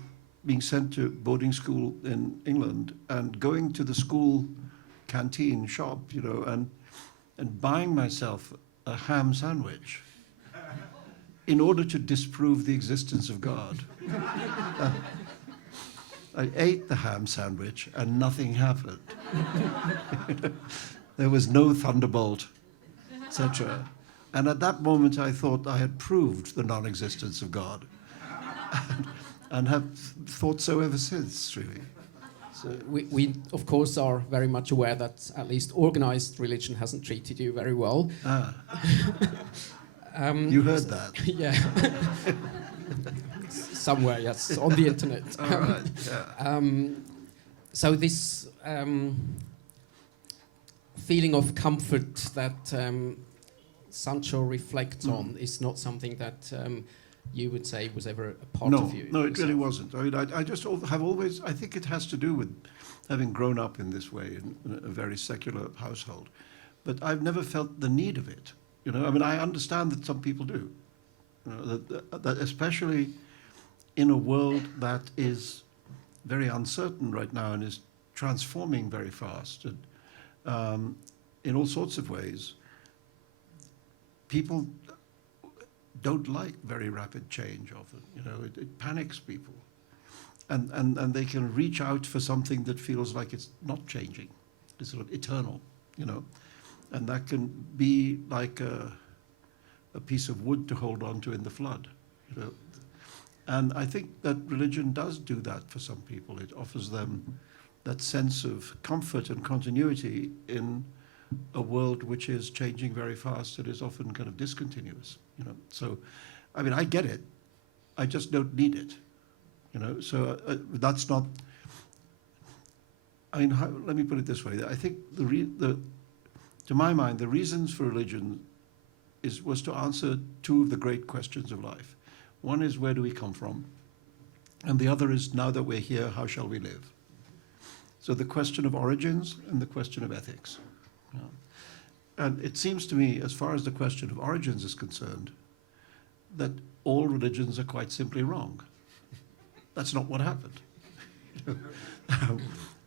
being sent to boarding school in England and going to the school canteen shop, you know, and buying myself a ham sandwich in order to disprove the existence of God. I ate the ham sandwich and nothing happened. There was no thunderbolt, etc. And at that moment I thought I had proved the non-existence of God. And have thought so ever since, really. So We, of course, are very much aware that at least organized religion hasn't treated you very well. You heard that. Yeah. Somewhere, yes, on the internet. All right, yeah. So this feeling of comfort that Sancho reflects on is not something that you would say was ever a part of you? No, it really wasn't. I mean, I just have always, I think it has to do with having grown up in this way in a very secular household. But I've never felt the need of it. You know, I mean, I understand that some people do. You know, that especially in a world that is very uncertain right now and is transforming very fast and in all sorts of ways, people don't like very rapid change often. You know, it panics people. And they can reach out for something that feels like it's not changing. It's sort of eternal, you know. And that can be like a piece of wood to hold on to in the flood, you know. And I think that religion does do that for some people. It offers them that sense of comfort and continuity in a world which is changing very fast and is often kind of discontinuous, you know. So, I mean, I get it. I just don't need it, you know. So that's not. I mean, let me put it this way. I think to my mind, the reasons for religion was to answer two of the great questions of life. One is, where do we come from? And the other is, now that we're here, how shall we live? So the question of origins and the question of ethics. You know. And it seems to me, as far as the question of origins is concerned, that all religions are quite simply wrong. That's not what happened.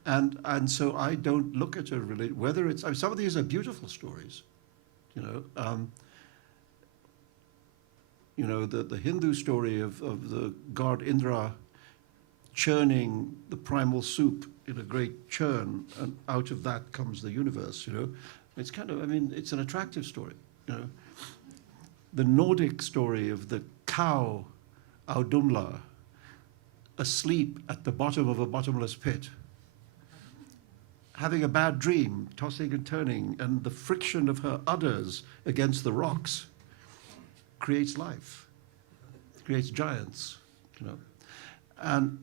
And so I don't look at a religion, whether it's, I mean, some of these are beautiful stories, you know. You know, the Hindu story of the god Indra churning the primal soup in a great churn, and out of that comes the universe, you know. It's kind of, I mean, it's an attractive story, you know. The Nordic story of the cow, Audumla, asleep at the bottom of a bottomless pit, having a bad dream, tossing and turning, and the friction of her udders against the rocks creates life, creates giants, you know. And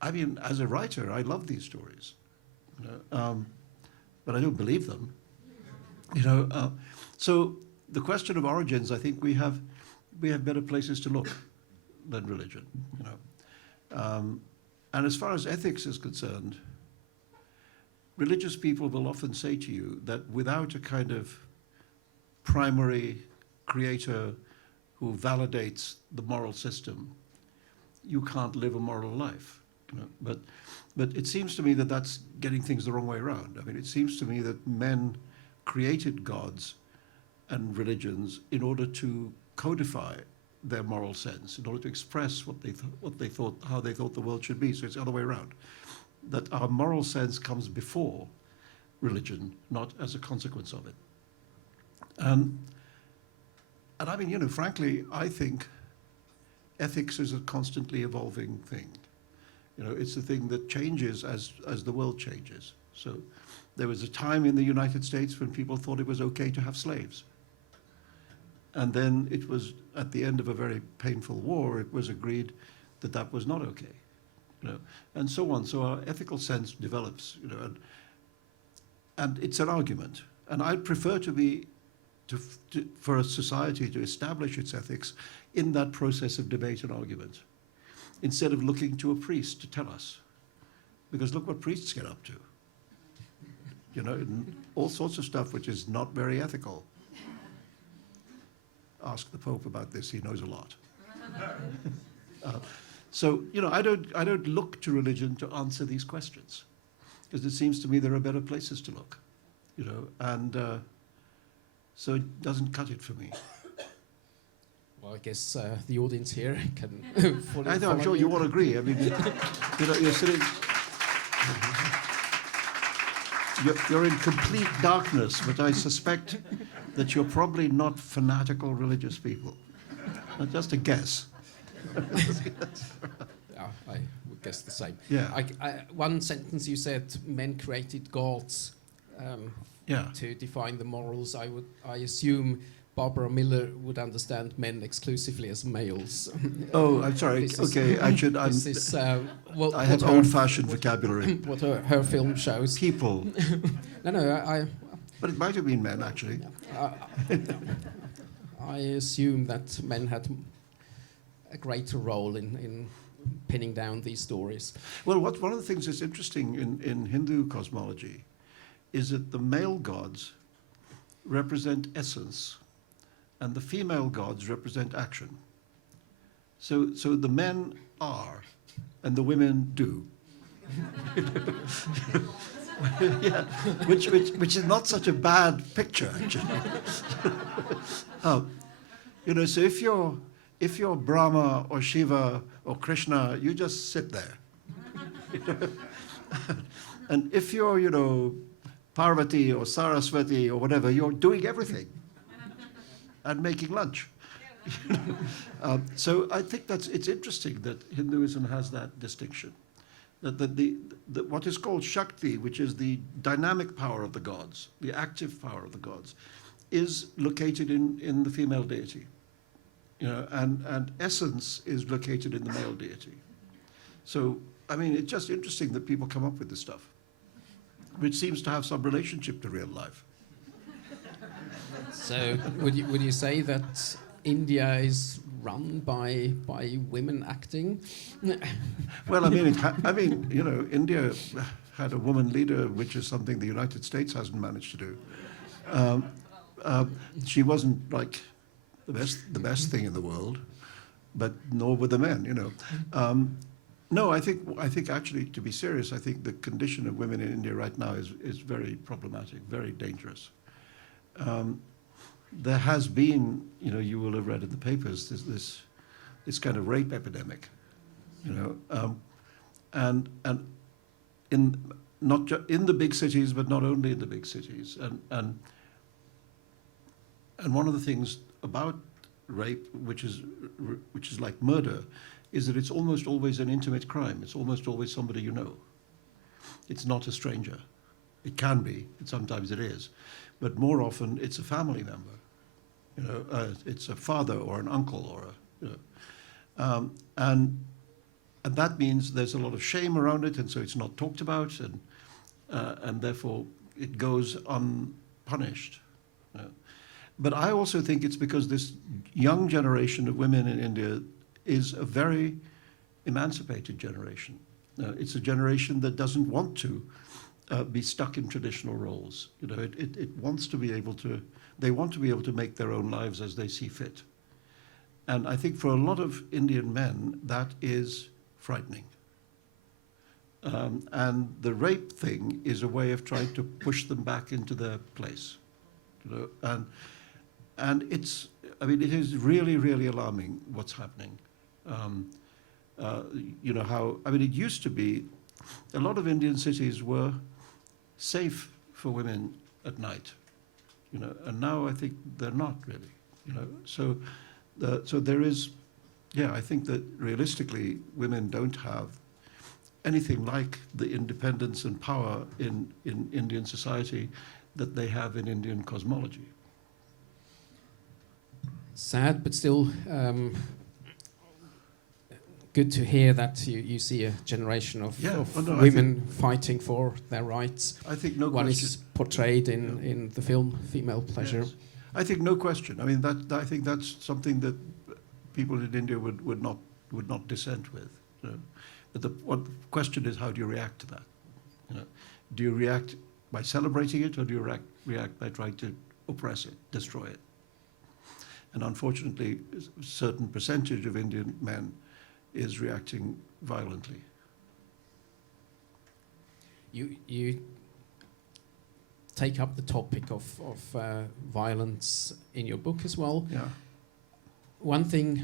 I mean, as a writer, I love these stories, you know, but I don't believe them, you know. So the question of origins, I think we have better places to look than religion, you know. And as far as ethics is concerned, religious people will often say to you that without a kind of primary creator who validates the moral system, you can't live a moral life. You know? But it seems to me that that's getting things the wrong way around. I mean, it seems to me that men created gods and religions in order to codify their moral sense, in order to express what they thought, how they thought the world should be. So it's the other way around. That our moral sense comes before religion, not as a consequence of it. And I mean, you know, frankly, I think ethics is a constantly evolving thing. You know, it's a thing that changes as the world changes. So there was a time in the United States when people thought it was okay to have slaves. And then it was, at the end of a very painful war, it was agreed that that was not okay. You know, and so on. So our ethical sense develops, you know, and it's an argument. And I'd prefer for a society to establish its ethics in that process of debate and argument, instead of looking to a priest to tell us. Because look what priests get up to. You know, all sorts of stuff which is not very ethical. Ask the Pope about this, he knows a lot. So, I don't look to religion to answer these questions, because it seems to me there are better places to look, and so it doesn't cut it for me. Well, I guess the audience here can fully I'm follow sure you all agree. I mean, you're sitting, you're in complete darkness, but I suspect that you're probably not fanatical religious people. Just a guess. Yeah, I would guess the same. Yeah. One sentence you said, men created gods Yeah. to define the morals. I assume Barbara Miller would understand men exclusively as males. Oh, I'm sorry. Okay, I should. This is I have old-fashioned vocabulary. what her film shows. People, No, but it might have been men actually. I assume that men had a greater role in pinning down these stories. Well, one of the things that's interesting in Hindu cosmology is that the male gods represent essence, and the female gods represent action. So the men are, and the women do. Yeah, which is not such a bad picture, actually. So if you're Brahma or Shiva or Krishna, you just sit there. And if you're, Parvati or Saraswati or whatever, you're doing everything and making lunch. So I think it's interesting that Hinduism has that distinction. That the what is called Shakti, which is the dynamic power of the gods, the active power of the gods, is located in the female deity. And essence is located in the male deity. So, I mean, it's just interesting that people come up with this stuff, which seems to have some relationship to real life. So would you say that India is run by women acting? Well, India had a woman leader, which is something the United States hasn't managed to do. She wasn't like the best thing in the world, but nor were the men. No, I think actually, to be serious, I think the condition of women in India right now is very problematic, very dangerous. There has been, you will have read in the papers, this kind of rape epidemic, and in in the big cities, but not only in the big cities, and one of the things about rape, which is like murder, is that it's almost always an intimate crime. It's almost always somebody you know. It's not a stranger. It can be, and sometimes it is, but more often it's a family member. It's a father or an uncle or and that means there's a lot of shame around it, and so it's not talked about, and therefore it goes unpunished. But I also think it's because this young generation of women in India is a very emancipated generation. It's a generation that doesn't want to be stuck in traditional roles. It wants to be able to. They want to be able to make their own lives as they see fit. And I think for a lot of Indian men, that is frightening. And the rape thing is a way of trying to push them back into their place. And it is really, really alarming what's happening. It used to be, a lot of Indian cities were safe for women at night, and now I think they're not really, So there is, I think that realistically, women don't have anything like the independence and power in Indian society that they have in Indian cosmology. Sad, but still good to hear that you see a generation of women fighting for their rights. I think no One question. is portrayed in the film Female Pleasure. Yes. I think no question. I mean, I think that's something that people in India would not dissent with. But the question is, how do you react to that? Do you react by celebrating it, or do you react by trying to oppress it, destroy it? And unfortunately, a certain percentage of Indian men is reacting violently. You take up the topic of violence in your book as well. Yeah. One thing,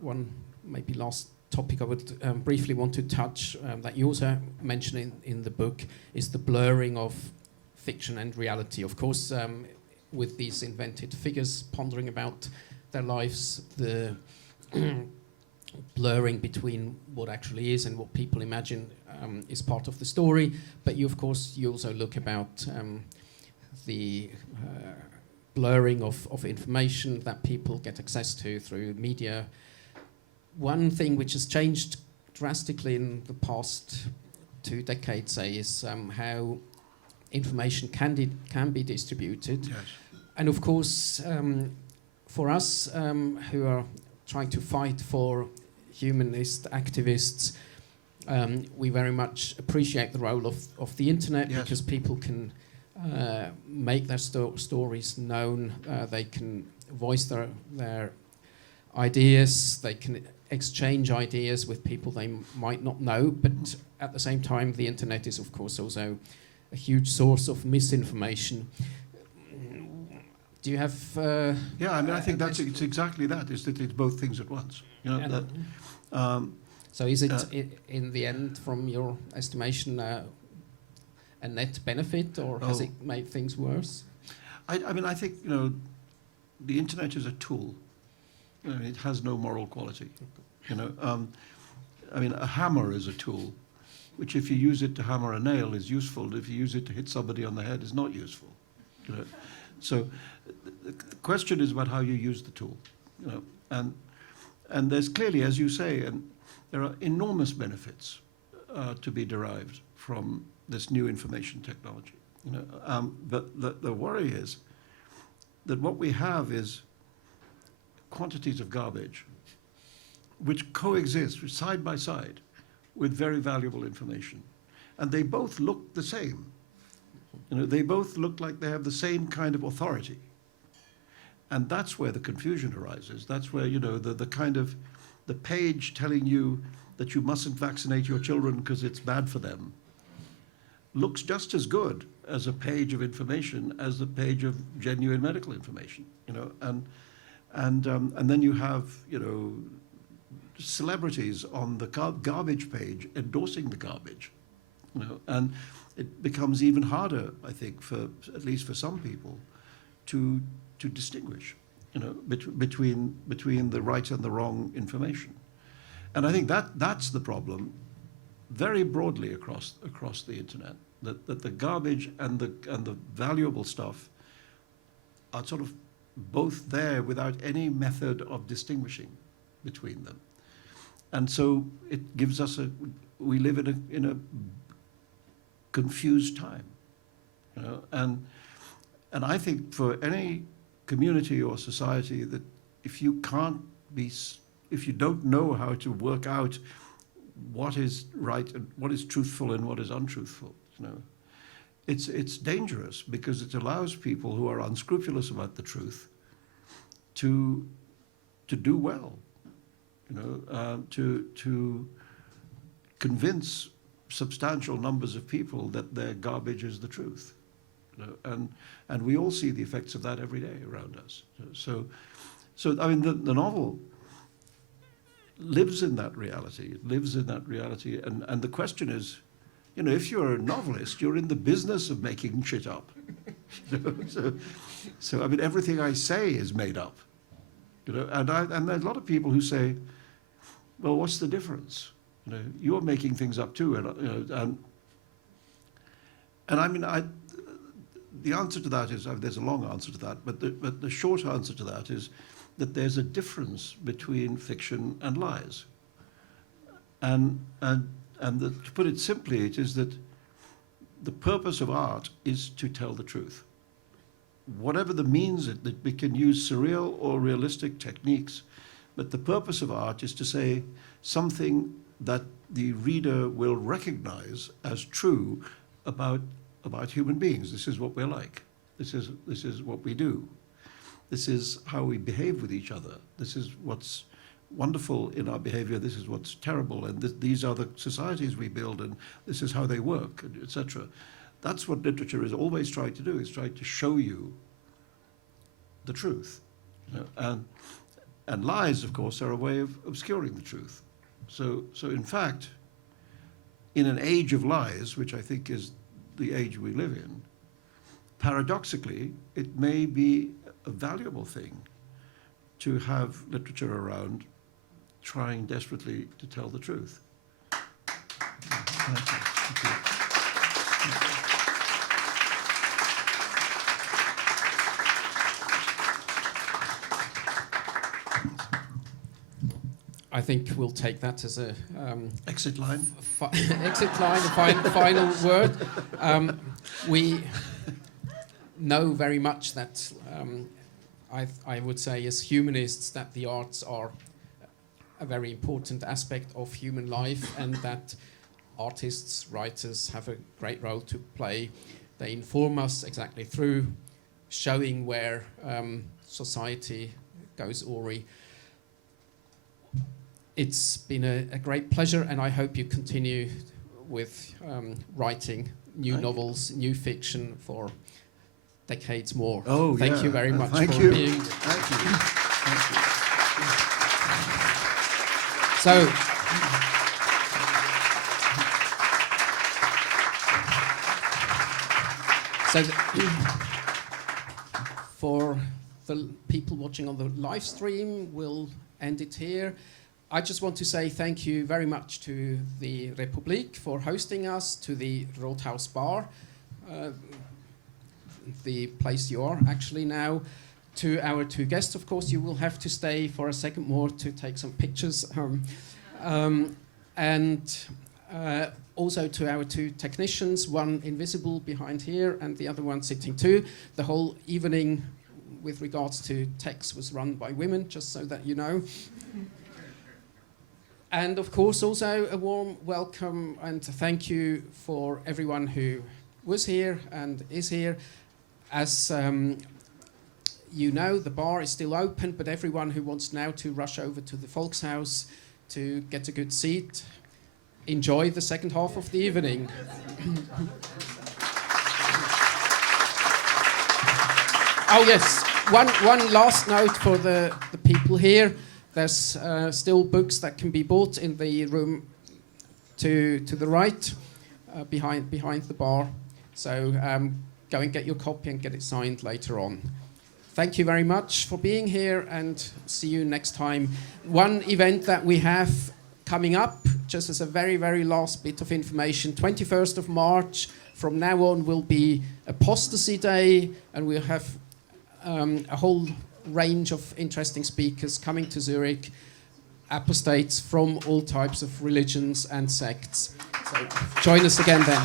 one maybe last topic I would briefly want to touch that you also mention in the book is the blurring of fiction and reality. Of course, with these invented figures pondering about their lives, the blurring between what actually is and what people imagine is part of the story. But you, of course, you also look about the blurring of information that people get access to through media. One thing which has changed drastically in the past 2 decades, say, is how information can be distributed. Yes. And of course, for us who are trying to fight for humanist activists, we very much appreciate the role of the internet. Yes. Because people can make their stories known, they can voice their ideas, they can exchange ideas with people they might not know, but at the same time the internet is of course also a huge source of misinformation. Do you have... Yeah, I mean, I think it's exactly that, is that it's both things at once. You know, that, so is it in the end, from your estimation, a net benefit, or has it made things worse? I mean, I think, you know, the internet is a tool. I mean, it has no moral quality. You know, I mean, a hammer is a tool, which if you use it to hammer a nail is useful. If you use it to hit somebody on the head is not useful. You know, so the question is about how you use the tool. You know, and there's clearly, as you say, and there are enormous benefits to be derived from this new information technology. You know, but the worry is that what we have is quantities of garbage which coexist side by side with very valuable information. And they both look the same. You know, they both look like they have the same kind of authority. And that's where the confusion arises. That's where, you know, the kind of the page telling you that you mustn't vaccinate your children because it's bad for them looks just as good as a page of information as the page of genuine medical information, you know, and then you have, you know, celebrities on the garbage page endorsing the garbage, you know, and it becomes even harder, I think, for at least for some people, to distinguish, you know, between the right and the wrong information, and I think that's the problem, very broadly across the internet, that the garbage and the valuable stuff are sort of both there without any method of distinguishing between them. And so it gives us we live in a confused time, you know, and I think for any community or society that if you don't know how to work out what is right and what is truthful and what is untruthful, you know, it's dangerous, because it allows people who are unscrupulous about the truth to do well, you know, to convince substantial numbers of people that their garbage is the truth, you know, and we all see the effects of that every day around us. So I mean, the novel lives in that reality. It lives in that reality, and the question is, you know, if you're a novelist, you're in the business of making shit up. You know? So I mean, everything I say is made up. You know, and there's a lot of people who say, well, what's the difference? You know, you're making things up too, and you know, and I mean, the answer to that is, there's a long answer to that, but the short answer to that is that there's a difference between fiction and lies, and to put it simply, it is that the purpose of art is to tell the truth. Whatever the means that we can use surreal or realistic techniques, but the purpose of art is to say something that the reader will recognize as true about human beings. This is what we're like. This is what we do. This is how we behave with each other. This is wonderful in our behavior, this is what's terrible, and these are the societies we build, and this is how they work, etc. That's what literature is always trying to do, is trying to show you the truth. You know, and lies, of course, are a way of obscuring the truth. So in fact, in an age of lies, which I think is the age we live in, paradoxically, it may be a valuable thing to have literature around trying desperately to tell the truth. Thank you. Thank you. I think we'll take that as a Exit line. exit line, a final word. We know very much that I would say as humanists that the arts are a very important aspect of human life, and that artists, writers have a great role to play. They inform us exactly through showing where society goes awry. It's been a great pleasure, and I hope you continue with writing new novels, new fiction for decades more. Oh, Thank you very much Thank for you. being. Thank you. Thank you. So, for the people watching on the live stream, we'll end it here. I just want to say thank you very much to the Republik for hosting us, to the Rothaus Bar, the place you are actually now, to our two guests. Of course, you will have to stay for a second more to take some pictures. And also to our two technicians, one invisible behind here and the other one sitting too. The whole evening with regards to text was run by women, just so that you know. And of course, also a warm welcome and thank you for everyone who was here and is here. As you know, the bar is still open, but everyone who wants now to rush over to the Volkshaus to get a good seat, enjoy the second half of the evening. Oh yes, one last note for the people here. There's still books that can be bought in the room to the right, behind the bar. So go and get your copy and get it signed later on. Thank you very much for being here, and see you next time. One event that we have coming up, just as a very, very last bit of information, 21st of March, from now on will be Apostasy Day, and we'll have a whole range of interesting speakers coming to Zurich, apostates from all types of religions and sects. So join us again then.